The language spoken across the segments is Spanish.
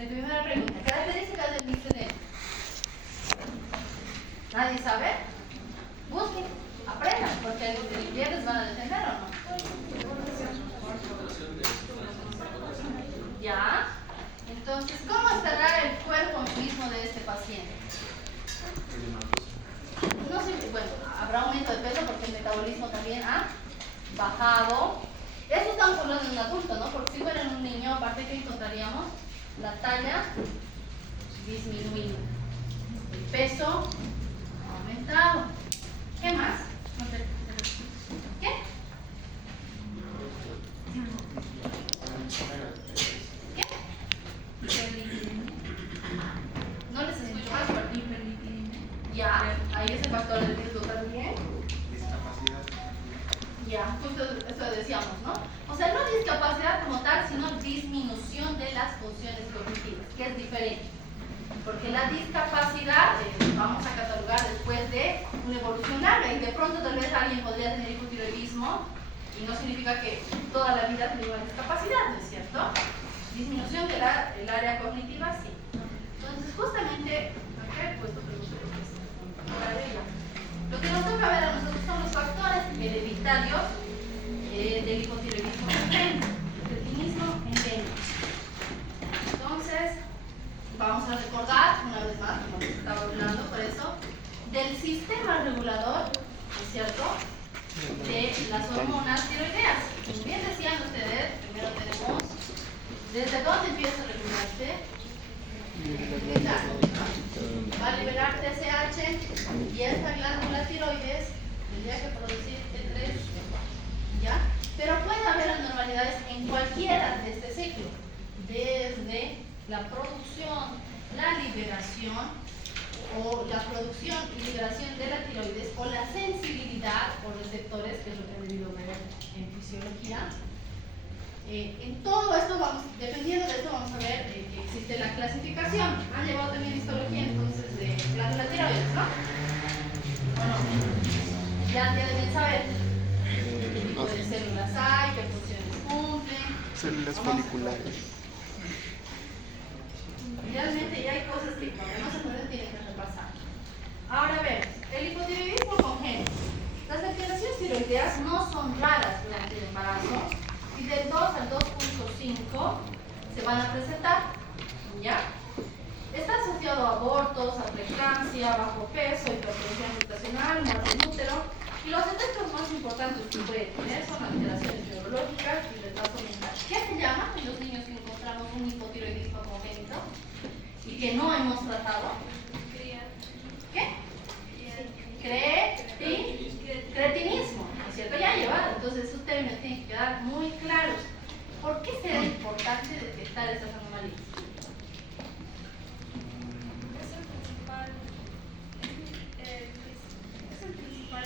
La primera pregunta, características del linfedema. ¿Nadie sabe? Busquen, aprendan, porque el viernes van a defender o no. ¿Ya? Entonces, ¿cómo estará el cuerpo mismo de este paciente? No sé, bueno, habrá aumento de peso porque el metabolismo también ha bajado. Eso estamos hablando de un adulto, ¿no? Porque si fuera en un niño, aparte que encontraríamos la talla disminuida, el peso aumentado. ¿Qué más? ¿Qué? ¿Qué? No les escucho más. Ya, ahí es el factor de riesgo también. Discapacidad. Ya, justo eso decíamos, ¿no? O sea, no discapacidad como tal, sino disminución de las funciones cognitivas, que es diferente. Porque la discapacidad vamos a catalogar después de una evolución larga y de pronto tal vez alguien podría tener hipotiroidismo y no significa que toda la vida tenga una discapacidad, ¿no es cierto? Disminución del área cognitiva, sí. Entonces, justamente, acá he puesto lo que nos toca ver a nosotros son los factores hereditarios del hipotiroidismo endémico, cretinismo endémico. Entonces, vamos a recordar una vez más, como les estaba hablando, por eso, del sistema regulador, ¿no es cierto?, de las hormonas tiroideas. Como bien decían ustedes, primero tenemos, ¿desde dónde empieza a regularse? Va a liberar TSH y esta glándula tiroides tendría que producir T3, ¿ya? Pero puede haber anormalidades en cualquiera de este ciclo, desde la producción, la liberación o la producción y liberación de la tiroides o la sensibilidad por receptores, que es lo que han debido ver en fisiología. En todo esto, dependiendo de esto, vamos a ver que existe la clasificación. Han llevado también histología entonces de glándula tiroides, ¿no? Bueno, ya deben saber qué tipo de células hay, qué funciones cumplen. Células foliculares. Realmente ya hay cosas que cuando no se pueden tienen que repasar. Ahora a ver, el hipotiroidismo congénito. Las alteraciones tiroideas no son raras durante el embarazo y del 2 al 2.5 se van a presentar, ¿ya? Está asociado a abortos, a preeclampsia, bajo peso, hipertensión gestacional, muerte en útero, y los efectos más importantes que puede tener son alteraciones neurológicas y retraso mental. ¿Qué se llama en los niños que encontramos un hipotiroidismo congénito y que no hemos tratado? ¿Qué? Cretinismo, ¿no es cierto? Ya llevado, entonces esos términos tienen que quedar muy claros. ¿Por qué será importante detectar esas anomalías? Es el principal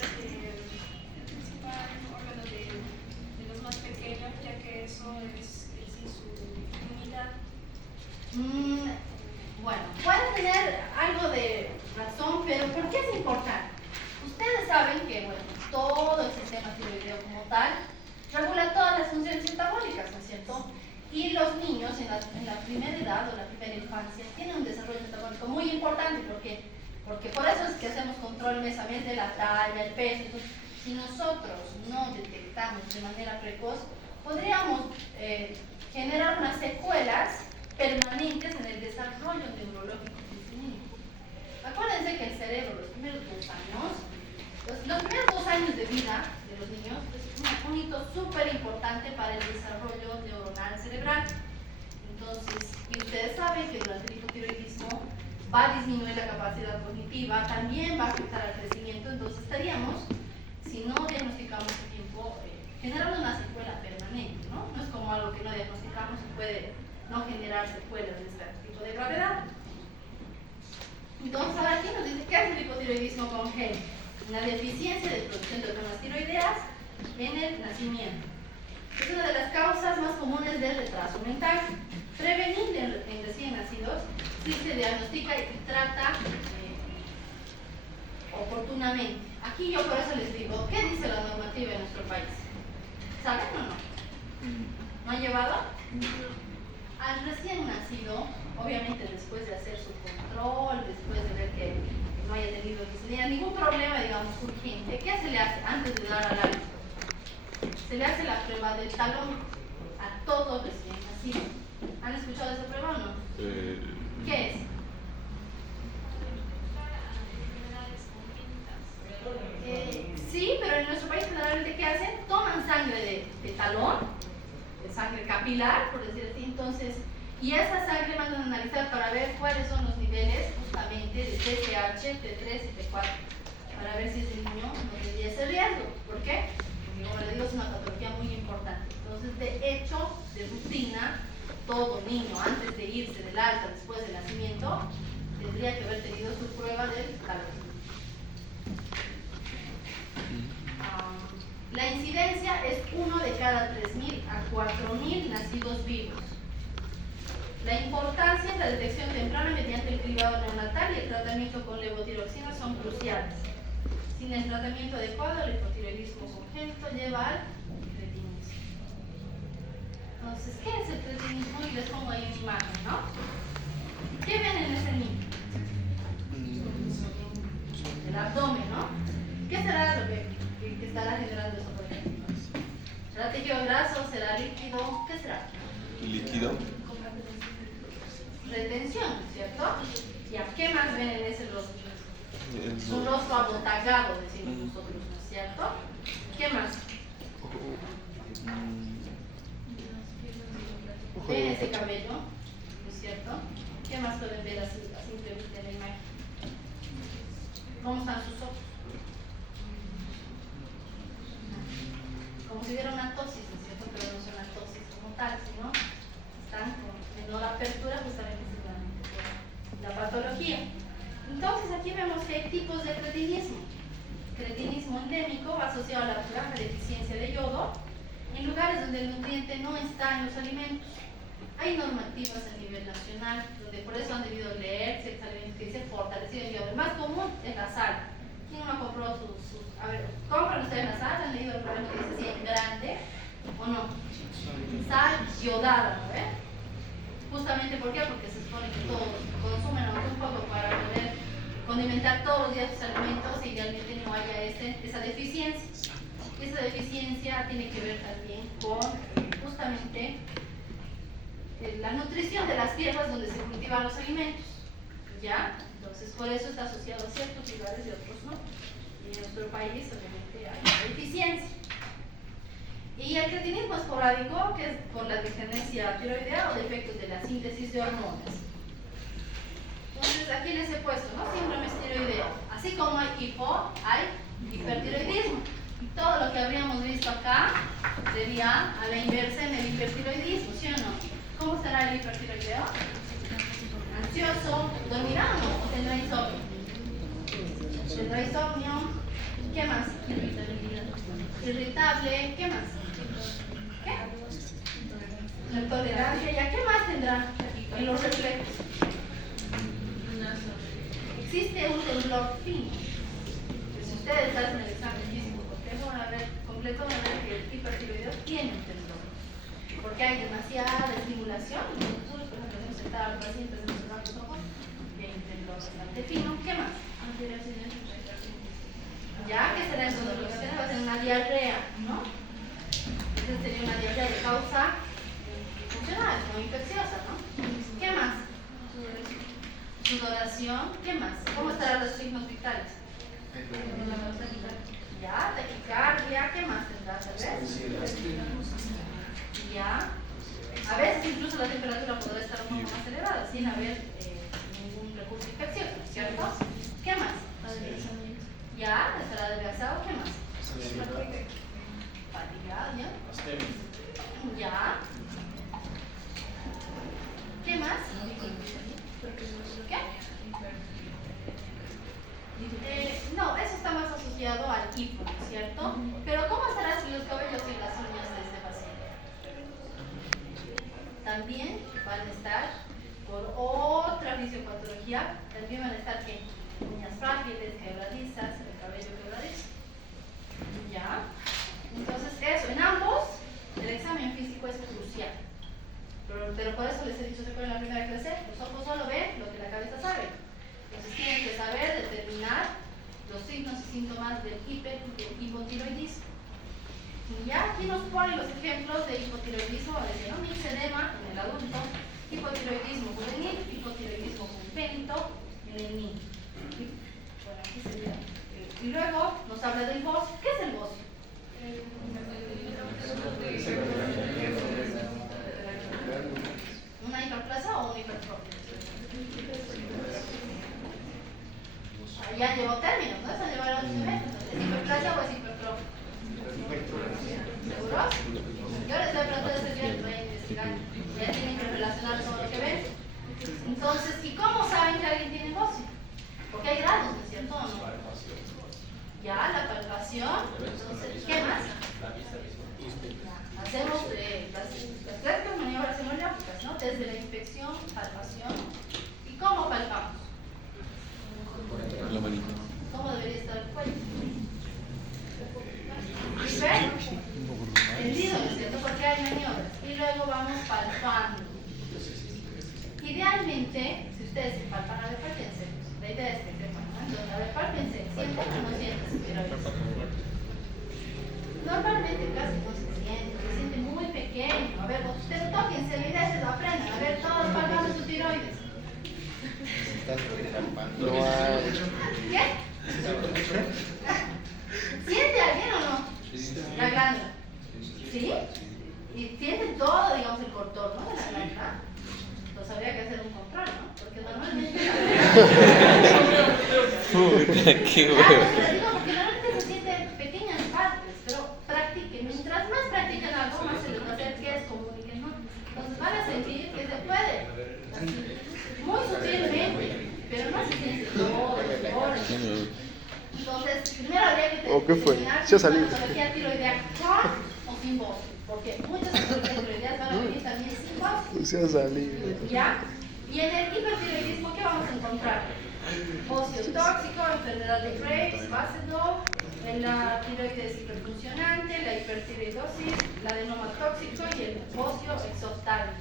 órgano de los más pequeños, ya que eso es su unidad. Bueno, puede tener algo de razón, pero ¿por qué es importante? Ustedes saben que, bueno, todo el sistema tiroideo como tal regula todas las funciones metabólicas, ¿no es cierto? Y los niños en la primera edad o la primera infancia tienen un desarrollo metabólico muy importante porque por eso es que hacemos control mes a mes de la talla, el peso. Entonces, si nosotros no detectamos de manera precoz, podríamos generar unas secuelas permanentes en el desarrollo neurológico de este niño. Acuérdense que el cerebro, los primeros 2 años, los primeros 2 años de vida de los niños es un hito súper importante para el desarrollo neuronal cerebral. Entonces, y ustedes saben que durante el hipotiroidismo va a disminuir la capacidad cognitiva, también va a afectar al crecimiento, entonces estaríamos, si no diagnosticamos a tiempo, generando una secuela permanente, ¿no? No es como algo que no diagnosticamos y puede no generar secuelas de este tipo de gravedad. Entonces, ahora aquí nos dice que es el hipotiroidismo congénito, una deficiencia de producción de hormonas tiroideas en el nacimiento. Es una de las causas más comunes del retraso mental. Prevenible en recién nacidos si se diagnostica y trata oportunamente. Aquí yo por eso les digo, ¿qué dice la normativa en nuestro país? ¿Saben o no? ¿No han llevado? Al recién nacido, obviamente después de hacer su control, después de ver que no haya tenido ningún problema, digamos, urgente, ¿qué se le hace antes de dar al alta? Se le hace la prueba del talón a todos recién nacidos. ¿Han escuchado esa prueba o no? ¿Qué es? Sí, pero en nuestro país generalmente ¿qué hacen? Toman sangre de talón, de sangre capilar, por decir así, entonces, y esa sangre mandan a analizar para ver cuáles son los niveles justamente de TSH, T3 y T4, para ver si ese niño no tendría ese riesgo. ¿Por qué? Porque como les digo, es una patología muy importante. Entonces, de hecho, de rutina, todo niño antes de irse del alta después del nacimiento tendría que haber tenido su prueba del talón. La incidencia es 1 de cada 3.000 a 4.000 nacidos vivos. La importancia es la detección temprana mediante el cribado neonatal y el tratamiento con levotiroxina son cruciales. Sin el tratamiento adecuado, el hipotiroidismo congénito lleva al cretinismo. Entonces, ¿qué es el cretinismo? Y les pongo ahí una imagen, ¿no? ¿Qué ven en ese niño? El abdomen, ¿no? ¿Qué será lo que estará generando eso por ejemplo? ¿Será tejido graso? ¿Será líquido? ¿Qué será? ¿Líquido? Retención, ¿cierto? ¿Ya qué más ven en ese rostro? Su rostro abotagado, decimos nosotros, ¿no es cierto? ¿Qué más? Ven ese cabello, ¿no es cierto? ¿Qué más pueden ver así simplemente en la imagen? ¿Cómo están sus ojos? Como si hubiera una tosis, ¿no es cierto? Pero no es una tosis como tal, sino están con menor apertura justamente seguramente por la patología. Entonces aquí vemos que hay tipos de cretinismo. Cretinismo endémico va asociado a la baja deficiencia de yodo en lugares donde el nutriente no está en los alimentos. Hay normativas a nivel nacional donde por eso han debido leer ciertos alimentos que dice fortalecido en yodo. El más común es la sal. ¿Quién no compró a ver, compran ustedes la sal? ¿Han leído el programa que dice así en grande o no? Sal yodada, ¿no ven? Justamente ¿por qué? Porque se supone que todos consumen un poco para poder condimentar todos los días sus alimentos y idealmente no haya esa deficiencia. Esa deficiencia tiene que ver también con justamente la nutrición de las tierras donde se cultivan los alimentos. ¿Ya? Entonces por eso está asociado a ciertos lugares y otros no. Y en nuestro país obviamente hay una deficiencia. Y el cretinismo esporádico, que es por la disgenesia tiroidea o defectos de la síntesis de hormonas. Entonces aquí les he puesto, ¿no? Síndrome tiroideo. Así como hay hipo, hay hipertiroidismo. Y todo lo que habríamos visto acá sería a la inversa en el hipertiroidismo, ¿sí o no? ¿Cómo será el hipertiroideo? Ansioso, ¿dormirá o no? ¿O tendrá insomnio? ¿Tendrá insomnio? ¿Qué más? Irritable, ¿qué más? ¿Qué? La intolerancia, ¿ya qué más tendrá en los reflejos? Existe un temblor fino. Que si ustedes hacen el examen físico completo, van a ver que el hipertiroideo tiene un temblor. Porque hay demasiada estimulación. Nosotros, por ejemplo, hemos sentado a los pacientes en los bancos ojos y hay un temblor bastante fino. ¿Qué más? Ya, ¿qué será eso? Lo que va a ser una diarrea, ¿no? Esa sería una diarrea de causa funcional, no infecciosa, ¿no? ¿Qué más? Sudoración, ¿qué más? ¿Cómo estarán los signos vitales? Ya, taquicardia, ¿qué más tendrá? ¿Sabes? Ya. A veces incluso la temperatura podrá estar un poco más elevada sin haber ningún recurso infeccioso, ¿cierto? ¿Qué más? Ya, estará adelgazado, ¿qué más? Fatigado, ¿ya? Ya. ¿Qué más? ¿Qué? No, eso está más asociado al hipo, ¿no es cierto? Pero ¿cómo estarán los cabellos y las uñas de este paciente? También van a estar por otra fisiopatología, también van a estar ¿qué? Uñas frágiles, quebradizas, el cabello quebradizo. ¿Ya? Entonces eso, en ambos el examen físico es crucial. Pero por eso les he dicho, ¿se acuerdan la primera clase? Los ojos hipertiroidismo juvenil, hipotiroidismo congénito en el niño. Bueno, aquí sería. Y luego nos habla del bocio. ¿Qué es el bocio? ¿Una hiperplasia o una hipertrofia? Ya llevó términos, ¿no? Eso llevaron otros eventos. ¿Es hiperplasia o es hipertrofia? ¿Seguros? Yo les voy a preguntar ese día, les voy a investigar. Ya tienen que relacionar todo lo que ven. Entonces, ¿y cómo saben que alguien tiene bocio? Porque hay grados, ¿no es cierto? ¿No? Ya, la palpación. Entonces, ¿qué más? Hacemos las tres maniobras hemológicas, ¿no? Desde la inspección, palpación. ¿Y cómo palpamos? La manita. ¿Cómo debería estar el cuello? Tendido, ¿no es cierto? Porque hay maniobras. Y luego vamos palpando. Idealmente, si ustedes se palpan, a ver, pálpense. La idea es que sepan, ¿no? Entonces, a ver, pálpense. ¿Sienten o no sienten su tiroides? Normalmente casi no se siente muy pequeño. A ver, ustedes tóquense, la idea es que lo aprendan. A ver, todos palpando su tiroides. No hay. ¿Qué? ¿Siente alguien o no? La glándula. ¿Sí? Y siente todo, digamos, el contorno de la glándula. Entonces habría que hacer un control, ¿no? Porque normalmente... Qué Claro, huevo. te lo digo porque normalmente se sienten pequeñas partes, pero practiquen. Mientras más practican algo, más se les va a hacer que es común y que no. Entonces van a sentir que se puede. Así, muy sutilmente, pero no se siente todo el dolor. Entonces, primero habría que ¿O qué fue? determinar Ya si salí. una patología tiroidea con o sin voz, porque muchas patologías tiroideas van a venir también sin voz. Se ha salido. ¿Ya? Y en el hipertiroidismo, ¿qué vamos a encontrar? Bocio tóxico, enfermedad de Graves, Basedov, en la tiroides hiperfuncionante, la hipertiroidosis, la adenoma tóxico y el bocio exoptálico.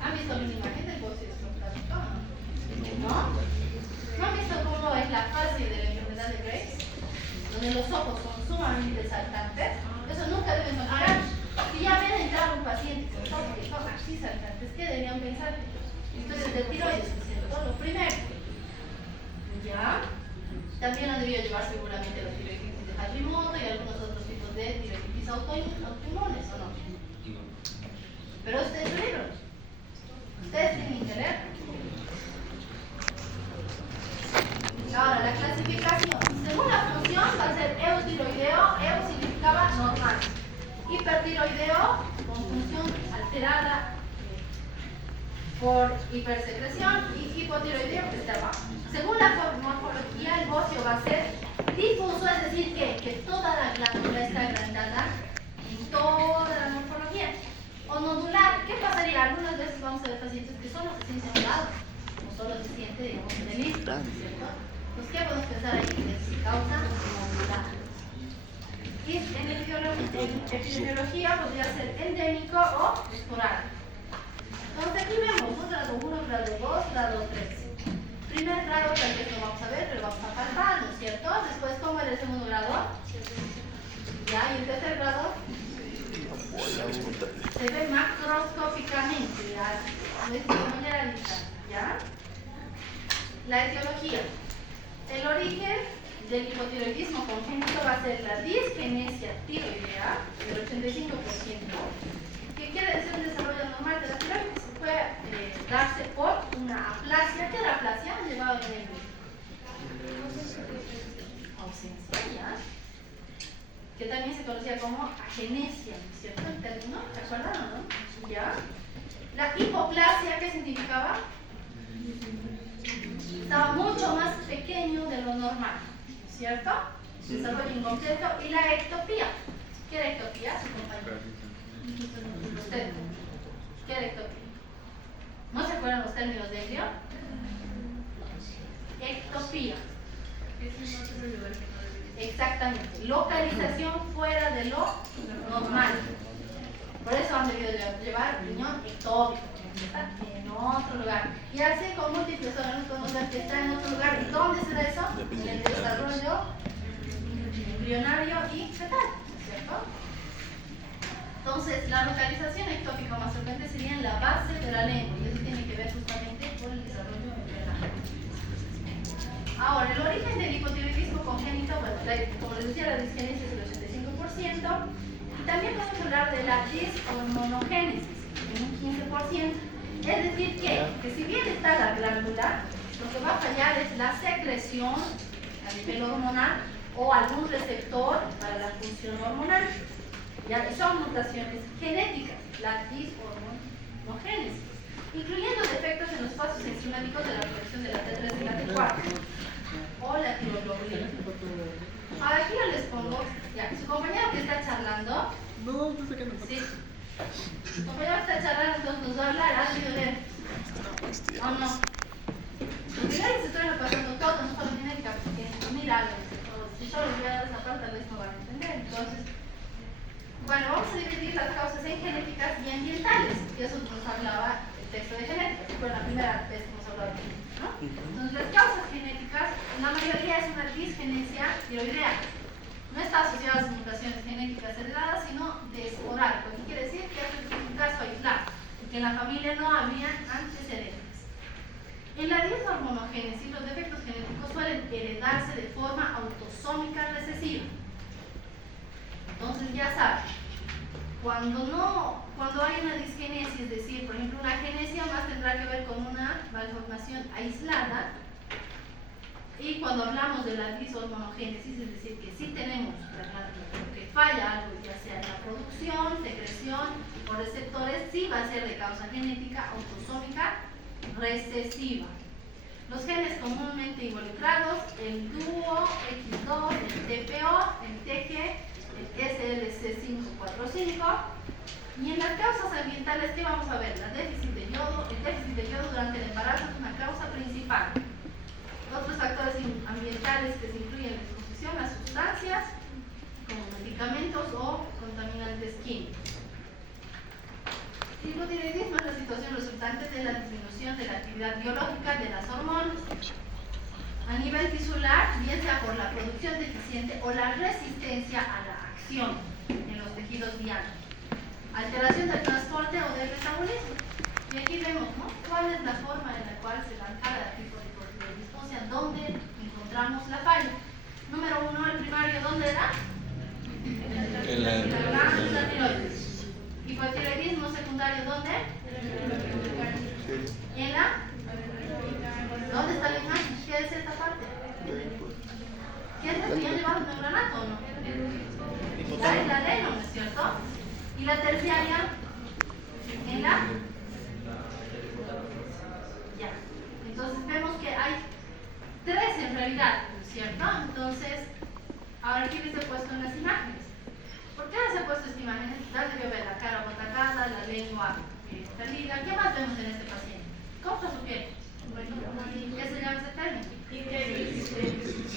¿Han visto una imagen del bocio exoptálico? ¿No? ¿No han visto cómo es la fase de la enfermedad de Graves? Donde los ojos son sumamente saltantes. Eso nunca deben sonar. Si ya ven entrar un paciente con ojos que son así saltantes, ¿qué deberían pensar? Entonces, de tiroides, ¿cierto? Lo primero. ¿Ya? También han debido llevar seguramente la tiroiditis de Hashimoto y algunos otros tipos de tiroiditis autoinmunes, ¿o no? Pero ustedes leyeron. Ustedes tienen que leer. Ahora, la clasificación. Según la función va a ser eutiroideo. Eu significaba normal. Hipertiroideo con función alterada por hipersecreción y hipotiroideo que está abajo. Según la morfología, el bocio va a ser difuso, es decir, que toda la glándula está agrandada en toda la morfología. O nodular, ¿qué pasaría? Algunas veces vamos a ver pacientes que solo se sienten nublados, o solo se siente, digamos, en el istmo, ¿cierto? Pues, ¿qué podemos pensar ahí? Que se causa nodular. Y en epidemiología podría ser endémico o esporádico. Entonces aquí vemos, ¿no? Grado 1, grado 2, grado 3. Primer grado tal vez no vamos a ver, pero vamos a palpar, ¿no es cierto? Después, ¿cómo era el segundo grado? Ya, y el tercer grado se ve macroscópicamente, ya, de manera lista, ¿ya? La etiología. El origen del hipotiroidismo congénito va a ser la disgenesia tiroidea del 85%, que quiere decir un desarrollo normal de la tiroides. Puede darse por una aplasia. ¿Qué era aplasia? Han llevado en el ausencia, ¿ya? Que también se conocía como agenesia, ¿no es cierto? El término, ¿te acuerdan o no? ¿Ya? La hipoplasia, ¿qué significaba? Estaba mucho más pequeño de lo normal, ¿cierto? Desarrollo incompleto. Y la ectopía. ¿Qué era ectopía? Su compañero. ¿Usted? ¿Qué era ectopía? ¿No se acuerdan los términos de Elio? Ectopía. Exactamente. Localización fuera de lo normal. Por eso han debido llevar riñón ectópico, que está en otro lugar. Y así con múltiples órganos podemos ver que está en otro lugar. ¿Y dónde se da eso? En el desarrollo embrionario y fetal, ¿cierto? Entonces, la localización ectópica más frecuente sería en la base de la lengua. como les decía, la disgenesia es el 85%. Y también podemos hablar de la dishormonogénesis en un 15%. Es decir, que si bien está la glándula, lo que va a fallar es la secreción a nivel hormonal o algún receptor para la función hormonal. ¿Ya? Y son mutaciones genéticas, la dishormonogénesis, incluyendo defectos en los pasos enzimáticos de la producción de la T3 y la T4 o la tiroglobulina. Ahora aquí yo les pongo, ya, su compañero que está charlando, sí, su compañero que está charlando, entonces nos va a hablar algo de ¿o no? Porque ya les estoy repasando todo, no solo genética, porque mira algo, si solo les voy a dar esa parte, tal vez no van a entender. Entonces, bueno, vamos a dividir las causas en genéticas y ambientales, que eso nos hablaba el texto de genética, que fue la primera vez que hemos hablado de esto, ¿no? Entonces, las causas genéticas, la mayoría es una disgenesia tiroidea. No está asociada a mutaciones genéticas heredadas, sino desporádico. ¿Qué quiere decir? Que es un caso aislado, que en la familia no había antecedentes. En la dishormonogénesis, los defectos genéticos suelen heredarse de forma autosómica recesiva. Entonces ya saben, cuando hay una disgenesia, es decir, por ejemplo, una genesia más tendrá que ver con una malformación aislada. Y cuando hablamos de la dishormonogénesis, es decir, que sí tenemos la glándula, que falla algo, ya sea en la producción, secreción o receptores, sí va a ser de causa genética autosómica recesiva. Los genes comúnmente involucrados, el DUO, X2, el TPO, el TG, el SLC545. Y en las causas ambientales, ¿qué vamos a ver? El déficit de yodo durante el embarazo es una causa principal. Otros factores ambientales que se incluyen en la exposición a sustancias como medicamentos o contaminantes químicos. El hipotiroidismo es la situación resultante de la disminución de la actividad biológica de las hormonas a nivel tisular, bien sea por la producción deficiente o la resistencia a la acción en los tejidos diáneos, alteración del transporte o del metabolismo. Y aquí vemos, ¿no?, cuál es la forma en la cual se dan cada tipo de hipotiroidismo, o sea, dónde encontramos la falla. Número 1, el primario, ¿dónde era? En la glándula tiroides. Hipotiroidismo secundario, ¿dónde? ¿Y en la? ¿Dónde está la imagen? ¿Qué es esta parte? ¿Qué es esto? ¿Ya han llevado el neuranato o no? Ya es la adeno, ¿no es cierto? ¿Y la terciaria? ¿En la? Ya. Entonces vemos que hay 3 en realidad, ¿no es cierto? Entonces, ahora aquí les he puesto unas imágenes. ¿Por qué les he puesto esta imagen? Ya debió ver la cara botacada, la lengua perdida. ¿Qué más vemos en este paciente? ¿Cómo está su piel? ¿Qué se llama ese término?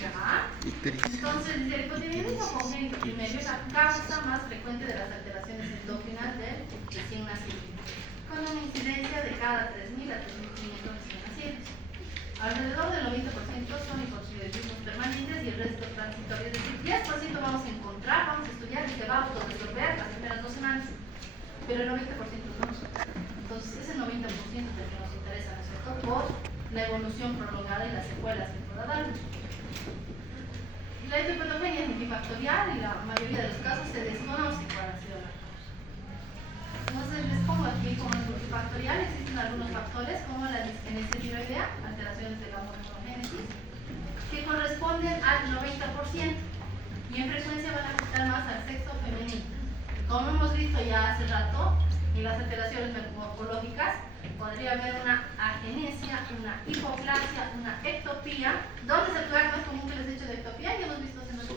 Ajá. Entonces, el hipotiroidismo congénito primario es la causa más frecuente de las alteraciones endócrinas del recién nacido, con una incidencia de cada 3.000 a 3.500 recién nacidos. Alrededor del 90% son hipotiroidismos permanentes y el resto transitorio. Es decir, 10% vamos a encontrar, vamos a estudiar y se va a autorresolver las primeras 2 semanas, pero el 90% no. Entonces, ese 90% es el que nos interesa, ¿no es cierto?, por la evolución prolongada y las secuelas que pueda dar. La hipertrofia es multifactorial y la mayoría de los casos se desconoce cuál ha sido la causa. Entonces les pongo aquí como es multifactorial, existen algunos factores como la disgenesia tiroidea, alteraciones de la hormonogénesis, que corresponden al 90% y en frecuencia van a afectar más al sexo femenino. Como hemos visto ya hace rato, en las alteraciones morfológicas podría haber una agenesia, una hipoplasia, una ectopía. ¿Dónde es el lugar más común que les he dicho de ectopía? Ya hemos visto hace mucho.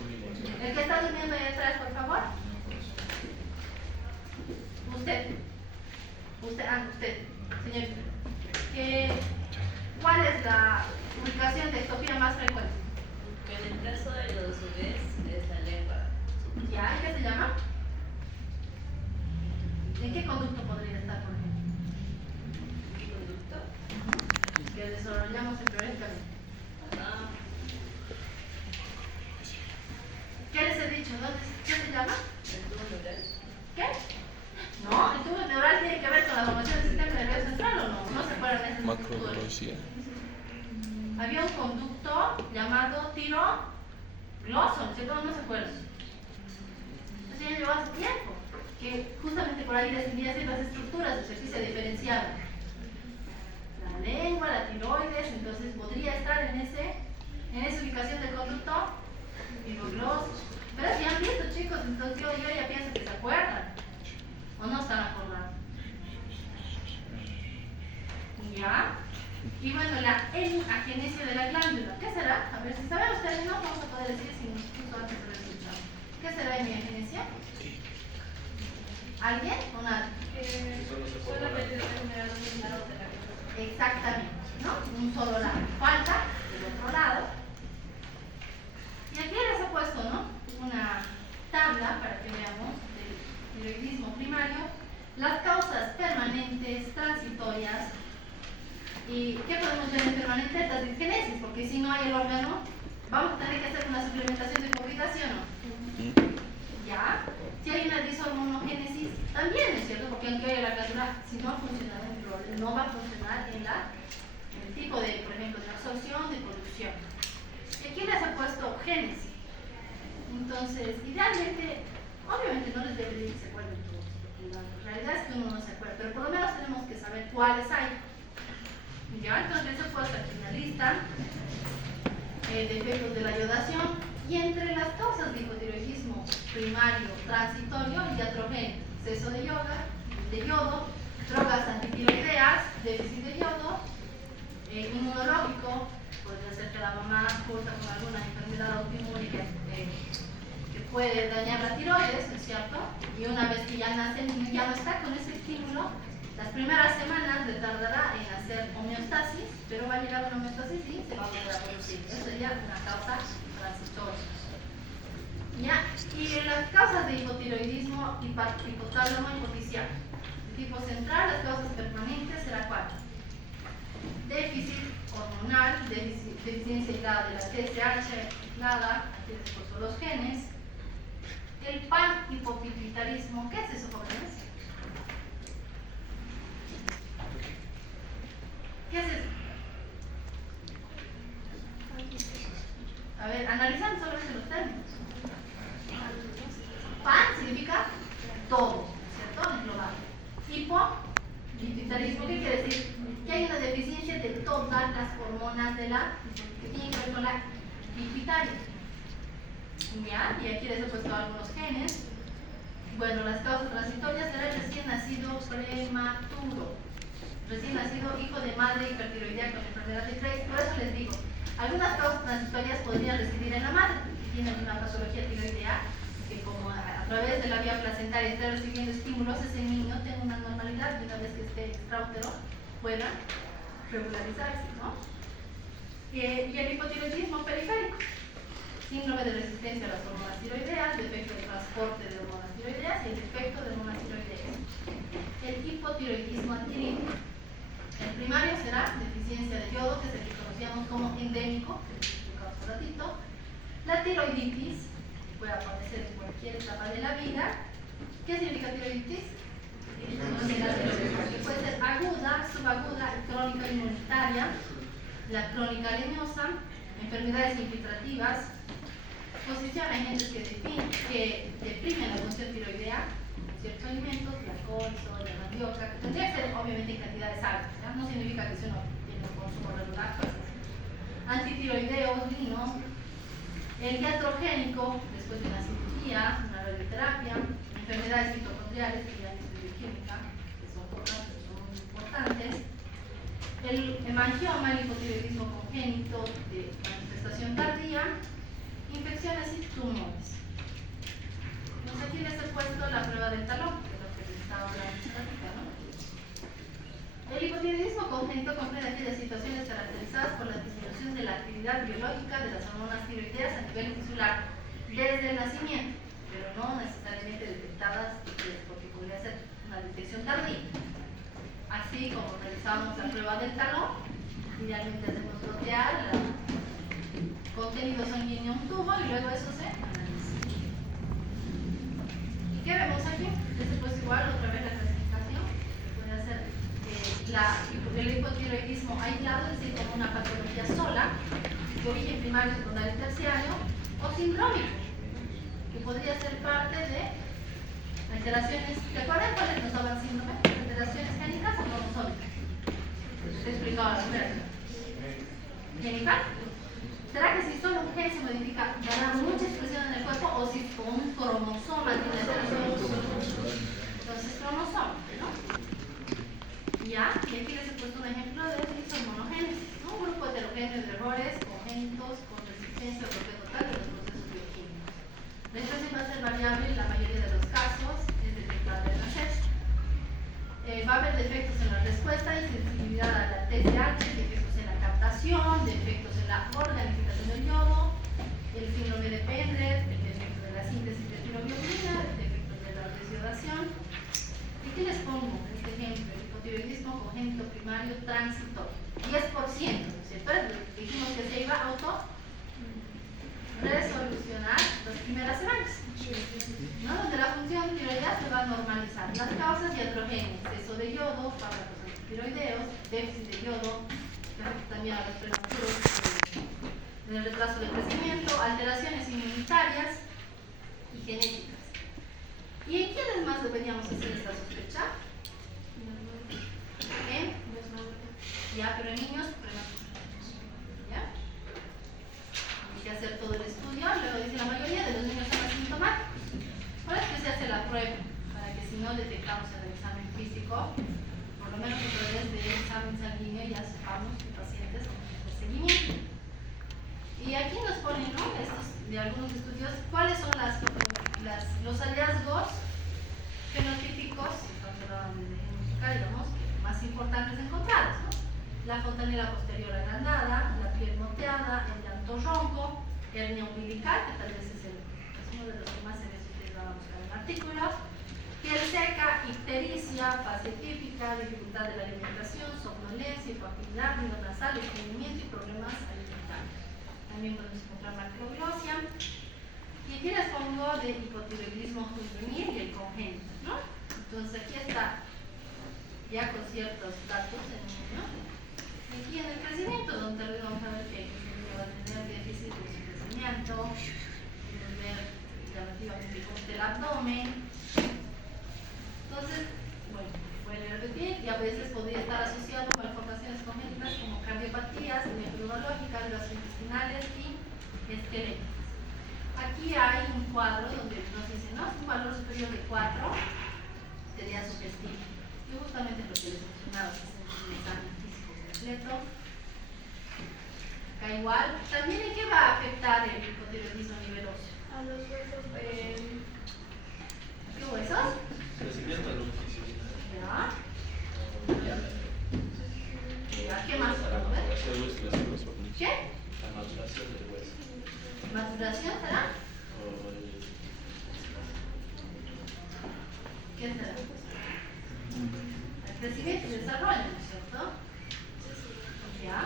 El que está durmiendo ahí atrás, por favor. Usted, señorita. ¿Cuál es la ubicación de ectopía más frecuente? En el caso de los bebés es la lengua. ¿Ya? ¿Y qué se llama? ¿En qué conducto podría estar, por ejemplo? ¿Qué conducto? Que desarrollamos teóricamente. ¿Qué les he dicho? ¿Qué se llama? El tubo neural. ¿Qué? No, el tubo neural tiene que ver con la formación del sistema nervioso central, ¿o no? No se acuerdan de ese Macrobiología. Había un conducto llamado gloso, ¿cierto? No se acuerda. Eso ya llevó hace tiempo, que justamente por ahí decidía hacer las estructuras de ejercicio diferenciado. La lengua, la tiroides, entonces podría estar en esa ubicación del conducto hipogloso. Pero si han visto, chicos, entonces yo ya pienso que se acuerdan. ¿O no están acordados? ¿Ya? Y bueno, la agenesia de la glándula. ¿Qué será? A ver, si sabemos términos, vamos a poder decir si incluso antes de resultado. ¿Qué será agenesia? ¿Alguien o nada? Solamente determinar un lado de la cabeza. Exactamente, ¿no? Un solo lado. Falta el otro lado. Y aquí les he puesto, ¿no? Una tabla para que veamos del tiroidismo primario, las causas permanentes, transitorias. ¿Y qué podemos ver en permanente? La disgenesis, porque si no hay el órgano, vamos a tener que hacer una suplementación de hipogritación, ¿no? ¿Ya? Si hay una dishormonogénesis, también es cierto, porque aunque haya la glándula, si no ha funcionado en el orden, no va a funcionar en el tipo de, por ejemplo, de absorción, de producción. Y aquí les he puesto génesis. Entonces, idealmente, obviamente no les debe pedir que se acuerden todos, porque la realidad es que uno no se acuerda, pero por lo menos tenemos que saber cuáles hay. Ya, entonces he puesto aquí una lista de efectos de la iodación y entre las causas de hipotiroidismo primario, transitorio y iatrogénico, exceso de yodo, drogas antitiroideas, déficit de yodo, inmunológico, podría ser que la mamá cursa con alguna enfermedad autoinmune que puede dañar la tiroides, ¿no es cierto? Y una vez que ya nace el niño, ya no está con ese estímulo. Las primeras semanas le tardará en hacer homeostasis, pero va a llegar a una homeostasis y se va a volver a producir. Eso sería una causa transitoria. ¿Ya? Y las causas de hipotiroidismo hipotálamo hipofisial. De tipo central, las causas permanentes será cuál? Déficit hormonal, deficiencia aislada de la TSH aislada, aquí les he puesto los genes. El panhipopituitarismo, ¿qué es eso, jóvenes? ¿Qué es eso? A ver, analizando solamente los términos. Pan significa todo, ¿cierto? En global. Hipopituitarismo, ¿qué quiere decir? Que hay una deficiencia de todas las hormonas de que tienen que ver con la pituitaria. ¿Ya? Y aquí les he puesto algunos genes. Bueno, las causas transitorias será el recién nacido prematuro. Recién nacido hijo de madre hipertiroidea con enfermedad de Graves. Por eso les digo, algunas causas transitorias podrían residir en la madre, que tiene una patología tiroidea, que como a través de la vía placentaria está recibiendo estímulos, ese niño tenga una normalidad y una vez que esté extraútero pueda regularizarse, ¿no? Y el hipotiroidismo periférico, síndrome de resistencia a las hormonas tiroideas, defecto de transporte de hormonas tiroideas y el defecto de hormonas tiroideas. El hipotiroidismo adquirido. El primario será deficiencia de yodo, que es el que conocíamos como endémico, que les explicaba hace un ratito. La tiroiditis puede aparecer en cualquier etapa de la vida. ¿Qué significa tiroiditis? Que puede ser aguda, subaguda y crónica inmunitaria. La crónica leñosa, enfermedades infiltrativas, exposición a agentes que deprimen la función tiroidea, ciertos alimentos, la col, soya, mandioca, que tendría que ser obviamente en cantidades altas, ¿ya? No significa que si uno tiene un consumo regular, pues antitiroideos, vino, el iatrogénico, después de una cirugía, una radioterapia, enfermedades mitocondriales, que ya es bioquímica, que son muy importantes, el hemangioma, el hipotiroidismo congénito de manifestación tardía, infecciones y tumores. Entonces aquí les he puesto la prueba del talón, que es lo que les estaba hablando hace ratito, ¿no? El hipotiroidismo congénito comprende aquellas situaciones caracterizadas por la disminución de la actividad biológica de las hormonas tiroideas a nivel tisular desde el nacimiento, pero no necesariamente detectadas, porque podría ser una detección tardía. Así como realizamos la prueba del talón, idealmente hacemos gotear el contenido sanguíneo en un tubo y luego eso se analiza. ¿Y qué vemos aquí? Después igual otra vez la clasificación, que puede hacer el hipotiroidismo aislado, es decir, como una patología sola, de origen primario, secundario y terciario, o sindrómico, que podría ser parte de alteraciones. ¿Te acuerdas cuáles nos daban síndrome? ¿Alteraciones génicas o cromosómicas? Te he explicado la primera. ¿Génicas? ¿Será que si solo un gen se modifica, dará mucha expresión en el cuerpo o si con un cromosoma tiene alteración? Entonces, cromosoma, ¿no? Ya, y aquí les he puesto un ejemplo de isomorfogénesis, ¿no? Un grupo heterogéneo de errores congénitos con resistencia o bloqueo total de los procesos bioquímicos. La expresión va a ser variable en la mayoría de los casos, es detectable al nacer. Va a haber defectos en la respuesta, insensibilidad a la TSH, defectos en la captación, defectos en la organificación del yodo, el síndrome de Pendred, el defecto de la síntesis de tiroglobulina, el defecto de la desiodación. Y aquí les pongo este ejemplo, el hipotiroidismo congénito primario transitorio, 10%, ¿no es cierto? Dijimos que se iba a resolucionar las primeras semanas, ¿no? Donde la función tiroidea se va a normalizar. Las causas iatrogénicas, exceso de yodo, fármacos antitiroideos, déficit de yodo, que afecta también a los prematuros en el retraso del crecimiento, alteraciones inmunitarias y genéticas. ¿Y en quiénes más deberíamos hacer esta sospecha? Ya, pero en niños prematuros. ¿Ya? Hay que hacer todo el estudio, luego dice la mayoría de los niños son asintomáticos. Por eso que se hace la prueba, para que si no detectamos en el examen físico, por lo menos a través del examen sanguíneo ya sepamos que pacientes son de seguimiento. Y aquí nos ponen, ¿no? Estos de algunos estudios, cuáles son los hallazgos fenotípicos, digamos, más importantes encontrados, ¿no? La fontanela posterior agrandada, la piel moteada, el llanto ronco, hernia umbilical, que tal vez es uno de los que más se ve si ustedes van a buscar en artículos, piel seca, ictericia, fase típica, dificultad de la alimentación, somnolencia, hipoactividad, ruido nasal, estreñimiento y problemas alimentarios. También podemos encontrar macroglosia. Y aquí les pongo de hipotiroidismo juvenil y el congénito, ¿no? Entonces aquí está ya con ciertos datos en el niño. Y aquí en el crecimiento, donde vamos a ver que el niño va a tener déficit de su crecimiento, podemos ver llamativamente cómo está el abdomen. Entonces, bueno, puede repetir y a veces podría estar asociado con malformaciones congénitas como cardiopatías, neurológicas, gastrointestinales y esqueléticas. Aquí hay un cuadro donde nos dice, ¿no? Un valor superior de 4 sería sugestivo. Y justamente lo que les mencionaba, que es un examen físico completo. Acá igual. También, ¿en qué va a afectar el hipotiroidismo a nivel óseo? A los huesos ¿Qué huesos? Crecimiento longitudinal. Ya. ¿Qué más? ¿Qué? La maduración del hueso. ¿Maduración será? ¿Qué será? El crecimiento y desarrollo, ¿no es cierto? Ya.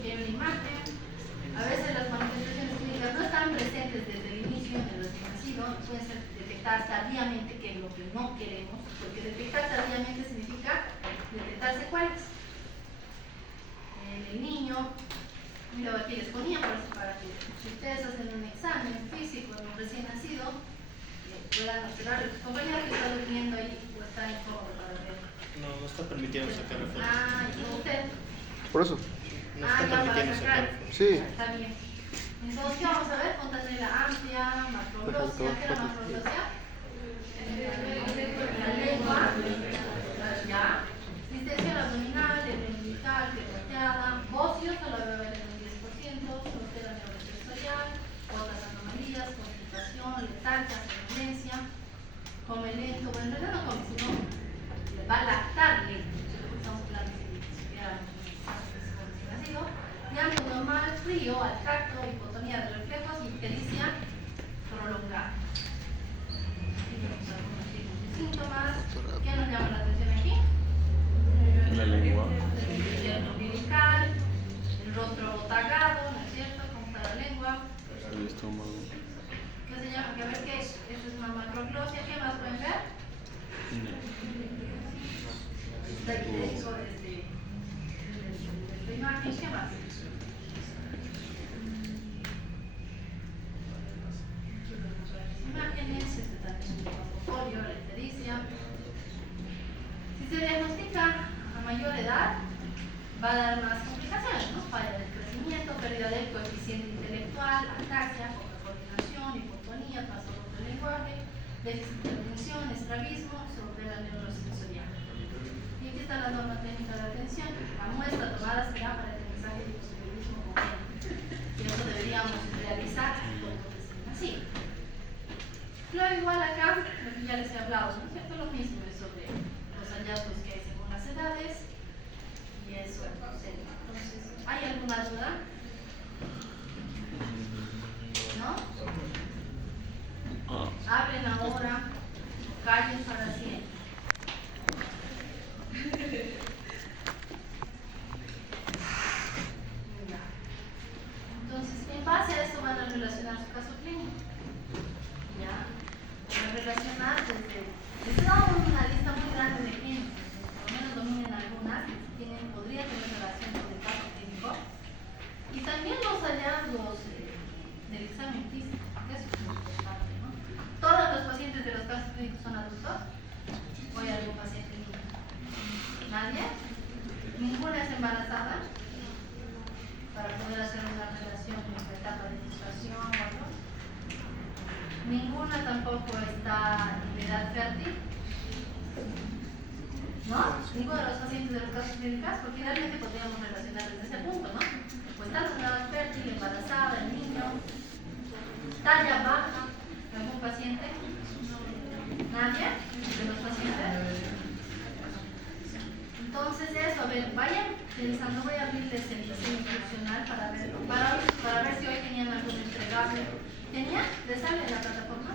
Tiene una imagen. A veces las manifestaciones clínicas no están presentes desde el inicio en el recién nacido, pueden ser detectadas tardíamente, que es lo que no queremos, porque detectar tardíamente significa detectar secuelas. En el niño, mira, aquí les ponía por eso para que si ustedes hacen un examen físico en un recién nacido, puedan observar el compañero que está durmiendo ahí o está incómodo para ver. No, no está permitiendo sacar fotos. Ah, ¿y usted? Por eso. No está ya para permitiendo sacar. sacar fotos. Sí. Está bien. Entonces, ¿qué vamos a ver? Fontanela amplia, macroglosia. ¿Qué era macroglosia? La lengua. Ya. Distensión abdominal, hernia umbilical, peroteada, bocio, solo debe haber en un 10%, frontera neurosensorial, otras anomalías, constipación, letargia, somnolencia, come lento, bueno, en realidad no come, sino le va a lactar lento, estamos hablando de si tuviéramos un recién nacido, llanto normal, frío, al tacto, hipotonía de reflejos y ictericia prolongada. Aquí tenemos algunos tipos de síntomas. ¿Qué nos llama la atención aquí? La lengua. El yerno umbilical, el rostro botagado, ¿no es cierto? ¿Cómo está la lengua? El estómago. ¿Qué se llama? Que a ver qué es. Esto es una macroglosia. ¿Qué más pueden ver? Está idéntico desde la imagen. ¿Qué más? va a dar más complicaciones, ¿no? Falla del crecimiento, pérdida del coeficiente intelectual, ataxia, poca coordinación, hipotonía, trastorno del lenguaje, déficit de atención, estrabismo, sobre la neurosensorial. Y aquí está la norma técnica de atención. La muestra tomada será para el aprendizaje de positivismo consciente. Y eso deberíamos realizar así. Lo igual acá, lo que ya les he hablado, ¿no es cierto? Lo mismo es sobre los hallazgos que hay según las edades. Y eso, entonces, ¿hay alguna duda? ¿No? Hablen ahora, callen para siempre. Ya. Entonces, en base a eso van a relacionar su caso clínico. ¿Ya? Van a relacionar les he dado una lista muy grande de ejemplos, por lo menos dominen algunas que podría tener relación con el caso clínico. Y también los hallazgos del examen físico, eso es muy importante, ¿no? ¿Todos los pacientes de los casos clínicos son adultos? ¿O hay algún paciente niño? ¿Nadie? ¿Ninguna es embarazada? Para poder hacer una relación entre etapa de gestación o algo. Ninguna tampoco está en edad fértil. ¿No? Ninguno de los pacientes de los casos clínicos, porque realmente podríamos relacionar desde ese punto, ¿no? Pues está en edad fértil, embarazada, el niño, talla baja, ¿algún paciente? ¿Nadie de los pacientes? Entonces eso, a ver, vayan pensando, voy a abrirles el diseño instruccional para ver si hoy tenían algún entregable. ¿Tenían? ¿Les sale en la plataforma?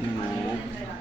No.